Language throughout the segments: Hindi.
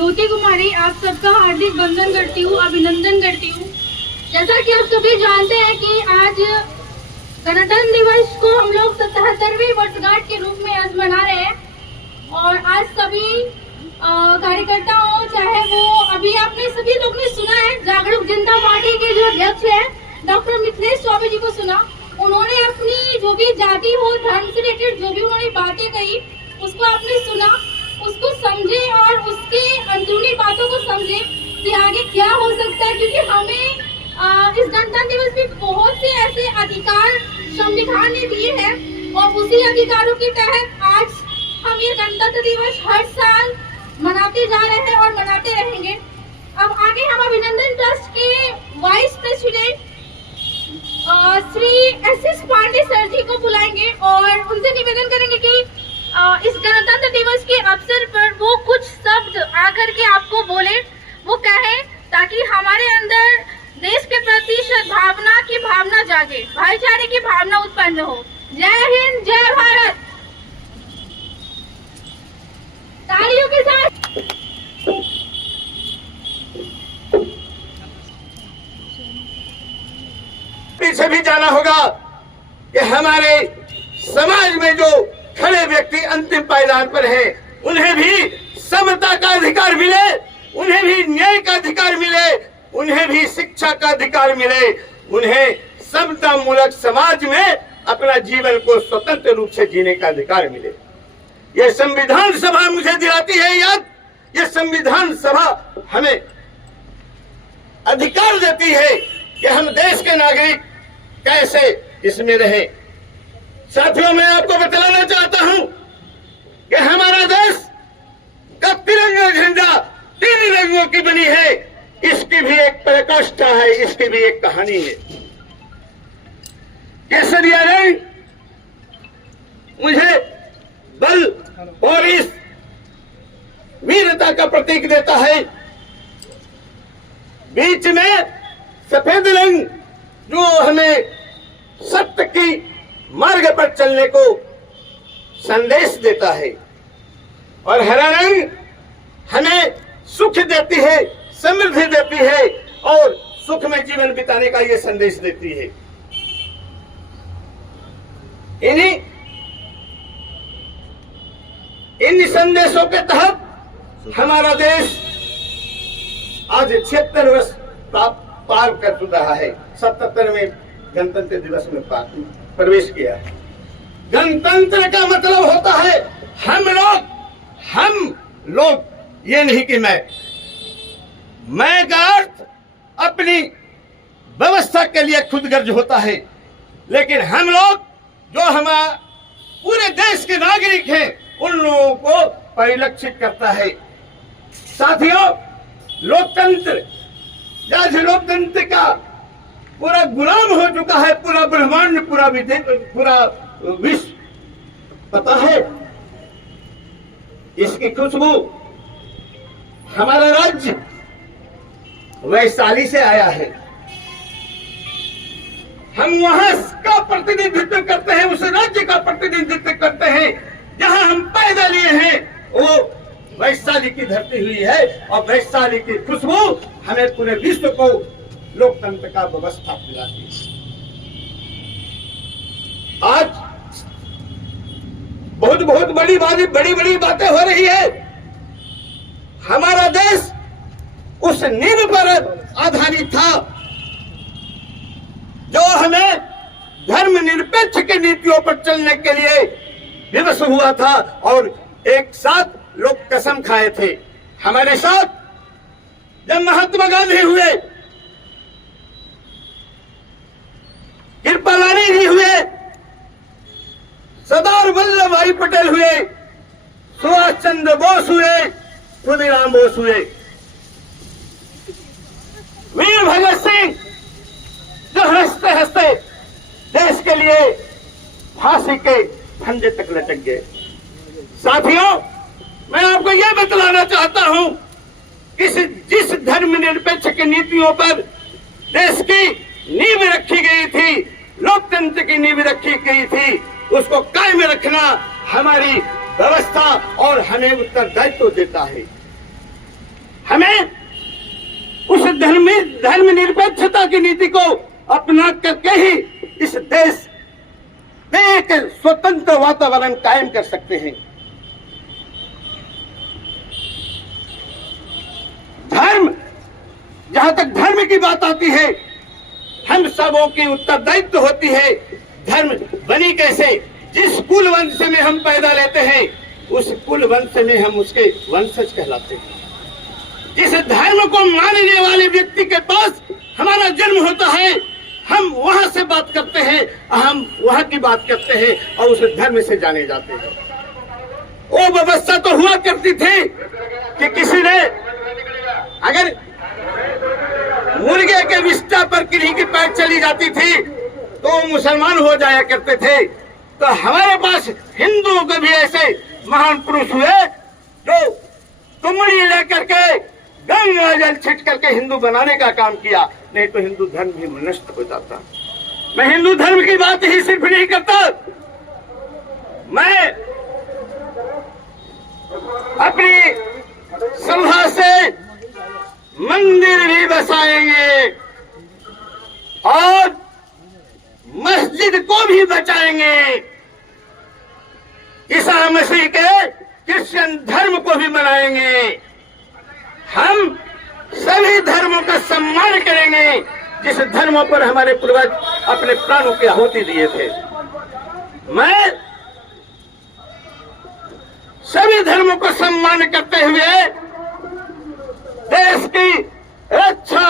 ज्योति कुमारी आप सबका हार्दिक वंदन करती हूँ, अभिनंदन करती हूँ। जैसा कि आप सभी जानते हैं कि आज गणतंत्र दिवस को हम लोग 77वीं वर्षगांठ के रूप में आज मना रहे हैं और आज सभी कार्यकर्ताओं, चाहे वो अभी आपने सभी लोग ने सुना है जागरूक जनता पार्टी के जो अध्यक्ष है डॉक्टर मिथिलेश चौबे जी को सुना, उन्होंने अपनी जो भी जाति हो धर्म से रिलेटेड जो भी उन्होंने बातें कही उसको आपने सुना, उसको समझे और उसके अंदरूनी बातों को समझे कि आगे क्या हो सकता है। क्योंकि हमें इस गणतंत्र दिवस में बहुत से ऐसे अधिकार संविधान ने दिए हैं और उसी अधिकारों के तहत आज हम ये गणतंत्र दिवस हर साल मनाते जा रहे हैं और मनाते रहेंगे। अब आगे हम अभिनंदन ट्रस्ट के vice president Shri S Pandey sir ji को बुलाएंगे और उनसे निवेदन करेंगे कि इस गणतंत्र दिवस के अवसर पर वो कुछ शब्द आकर के आपको बोले, वो कहें, ताकि हमारे अंदर देश के प्रति सद्भावना की भावना जागे, भाईचारे की भावना उत्पन्न हो। जय हिंद, जय भारत। तालियों के साथ पीछे भी जाना होगा कि हमारे समाज में जो खड़े व्यक्ति अंतिम पायदान पर हैं, उन्हें भी समता का अधिकार मिले, उन्हें भी न्याय का अधिकार मिले, उन्हें भी शिक्षा का अधिकार मिले, उन्हें समता मूलक समाज में अपना जीवन को स्वतंत्र रूप से जीने का अधिकार मिले। यह संविधान सभा मुझे दिलाती है याद, यह संविधान सभा हमें अधिकार देती है कि हम देश के नागरिक कैसे इसमें रहें। साथियों, मैं आपको बतलाना चाहता हूं कि हमारा देश का तिरंगा झंडा 3 रंगों की बनी है, इसकी भी एक प्रकोष्ठा है, इसकी भी एक कहानी है। केसरिया रंग मुझे बल और इस वीरता का प्रतीक देता है, बीच में सफेद रंग जो हमें सत्य की मार्ग पर चलने को संदेश देता है, और हरा रंग हमें सुख देती है, समृद्धि देती है और सुख में जीवन बिताने का ये संदेश देती है। इन संदेशों के तहत हमारा देश आज 76 वर्ष पार कर रहा है, 77वें गणतंत्र दिवस में प्रवेश किया है। गणतंत्र का मतलब होता है हम लोग, ये नहीं कि मैं का अर्थ अपनी व्यवस्था के लिए खुदगर्ज होता है, लेकिन हम लोग जो हमारे पूरे देश के नागरिक हैं उन लोगों को परिलक्षित करता है। साथियों, लोकतंत्र आज लोकतंत्र का पूरा गुलाम हो चुका है पूरा ब्रह्मांड, पूरा विश्व। पता है, इसकी खुशबू हमारा राज्य वैशाली से आया है। हम वहां का प्रतिनिधित्व करते हैं, उस राज्य का प्रतिनिधित्व करते हैं जहां हम पैदा लिए हैं, वो वैशाली की धरती हुई है और वैशाली की खुशबू हमें पूरे विश्व को लोकतंत्र का व्यवस्था दिलाती है। आज बहुत बड़ी बातें हो रही है। हमारा देश उस नींव पर आधारित था जो हमें धर्मनिरपेक्ष की नीतियों पर चलने के लिए विवश हुआ था और एक साथ लोग कसम खाए थे। हमारे साथ जब महात्मा गांधी हुए, कृपलानी जी हुए, सरदार वल्लभ भाई पटेल हुए, सुभाष चंद्र बोस हुए, खुदीराम बोस हुए, वीर भगत सिंह जो हंसते हंसते देश के लिए फांसी के फंदे तक लटक गए। साथियों, मैं आपको यह बतलाना चाहता हूं कि जिस धर्मनिरपेक्ष की नीतियों पर देश की नींव रखी गई थी, लोकतंत्र की नींव रखी गई थी, उसको कायम रखना हमारी व्यवस्था और हमें उत्तरदायित्व देता है। हमें उस धर्मनिरपेक्षता की नीति को अपना करके ही इस देश में एक स्वतंत्र वातावरण कायम कर सकते हैं। धर्म, जहां तक धर्म की बात आती है, हम सबों की उत्तरदायित्व होती है। धर्म बनी कैसे? जिस कुल वंश में हम पैदा लेते हैं, उस कुल वंश में हम उसके वंशज कहलाते हैं। जिस धर्म को मानने वाले व्यक्ति के पास हमारा जन्म होता है, हम वहां से बात करते हैं, हम वहां की बात करते हैं और उस धर्म से जाने जाते हैं। वो व्यवस्था तो हुआ करती थी कि किसी ने अगर मुर्गे के विष्ठा पर किन्हीं की पैर चली जाती थी तो मुसलमान हो जाया करते थे। तो हमारे पास हिंदुओं के भी ऐसे महान पुरुष हुए जो तुमड़ी लेकर के गंगा जल छिट करके हिंदू बनाने का काम किया, नहीं तो हिंदू धर्म भी नष्ट हो जाता। मैं हिंदू धर्म की बात ही सिर्फ नहीं करता, मैं अपनी सभा से मंदिर भी बसाएंगे और मस्जिद को भी बचाएंगे, ईसा मसीह के क्रिश्चियन धर्म को भी मनाएंगे। हम सभी धर्मों का सम्मान करेंगे जिस धर्मों पर हमारे पूर्वज अपने प्राणों की आहुति दिए थे। मैं सभी धर्मों को सम्मान करते हुए देश की रक्षा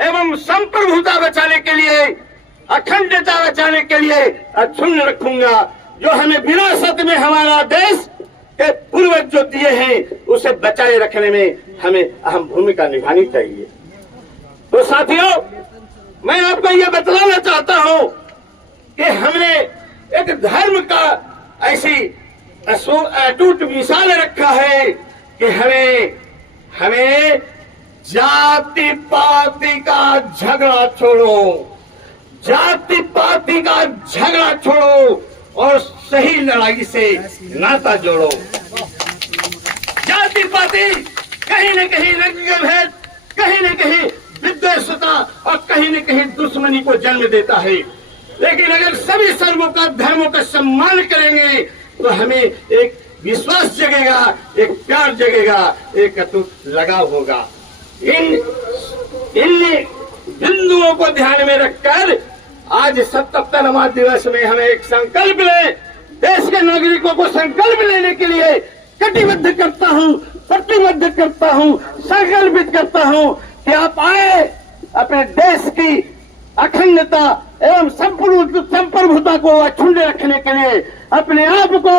एवं संप्रभुता बचाने के लिए, अखंडता बचाने के लिए अक्षुण्ण रखूंगा। जो हमें विरासत में हमारा देश के पूर्वज जो दिए हैं, उसे बचाए रखने में हमें अहम भूमिका निभानी चाहिए। तो साथियों, मैं आपको यह बतलाना चाहता हूं कि हमने एक धर्म का ऐसी अटूट मिसाल रखा है कि हमें जाति पाति का झगड़ा छोड़ो, जाति पाति का झगड़ा छोड़ो और सही लड़ाई से नाता जोड़ो। जाति पाति कहीं न कहीं रंग भेद, कहीं न कहीं विद्वेषता और कहीं न कहीं दुश्मनी को जन्म देता है। लेकिन अगर सभी धर्मों का सम्मान करेंगे तो हमें एक विश्वास जगेगा, एक प्यार जगेगा, एक अटूट लगाव होगा। इन बिंदुओं को ध्यान में रखकर आज 77वां दिवस में हमें एक संकल्प लें। देश के नागरिकों को संकल्प लेने के लिए कटिबद्ध करता हूं, प्रतिबद्ध करता हूं, संकल्पित करता हूं कि आप आए, अपने देश की अखंडता एवं संप्रभुता को अक्षुण्ण रखने के लिए अपने आप को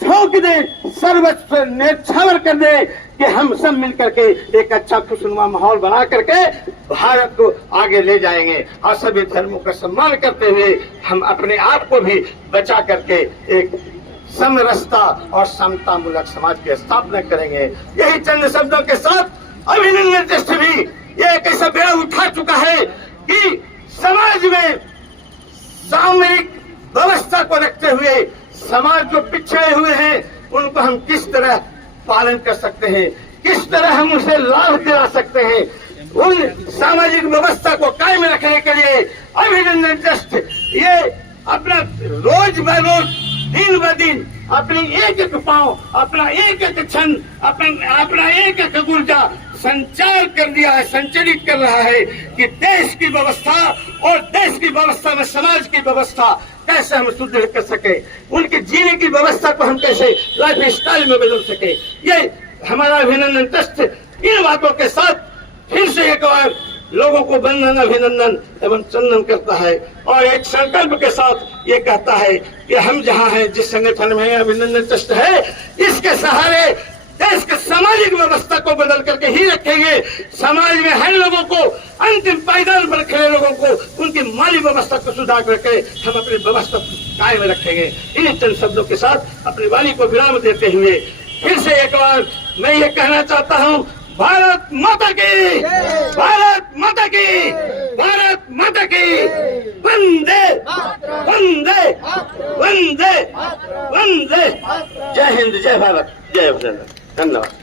झोंक दे, सर्वस्व न्यौछावर कर दे कि हम सब मिलकर के एक अच्छा खुशनुमा माहौल बना करके भारत को आगे ले जाएंगे और सभी धर्मों का सम्मान करते हुए हम अपने आप को भी बचा करके एक समरसता और समता मूलक समाज की स्थापना करेंगे। यही चंद शब्दों के साथ अभिनंदन ट्रस्ट भी ये एक ऐसा बेड़ा उठा चुका है कि समाज में सामरिक व्यवस्था को रखते हुए समाज जो पिछड़े हुए हैं उनको हम किस तरह पालन कर सकते हैं, किस तरह हम उसे लाभ दिला सकते हैं, उन सामाजिक व्यवस्था को कायम रखने के लिए अभिनंदन ट्रस्ट ये अपना रोज ब रोज, दिन ब दिन अपनी एक एक पांव, अपना एक एक क्षण, अपना एक एक ऊर्जा संचार कर दिया है, संचरित कर रहा है कि देश की व्यवस्था और देश की व्यवस्था में समाज की व्यवस्था कैसे हम सुदृढ़ कर सके, उनके जीने की व्यवस्था को हम कैसे लाइफ स्टाइल में बदल सके। ये हमारा अभिनंदन ट्रस्ट इन बातों के साथ फिर से एक बार लोगों को वंदन, अभिनंदन एवं चंदन करता है और एक संकल्प के साथ ये कहता है कि हम जहाँ हैं, जिस संगठन में अभिनंदन ट्रस्ट है, इसके सहारे देश के सामाजिक व्यवस्था को बदल करके ही रखेंगे। समाज में हर लोगों को, अंतिम पायदान पर खड़े लोगों को, उनकी माली व्यवस्था को सुधार करके हम अपनी व्यवस्था कायम रखेंगे। इन चंद शब्दों के साथ अपनी वाणी को विराम देते हुए फिर से एक बार मैं ये कहना चाहता हूँ, भारत माता की, भारत माता की, भारत माता की, वंदे वंदे वंदे वंदे। जय हिंद, जय भारत, जय भारत। धन्यवाद।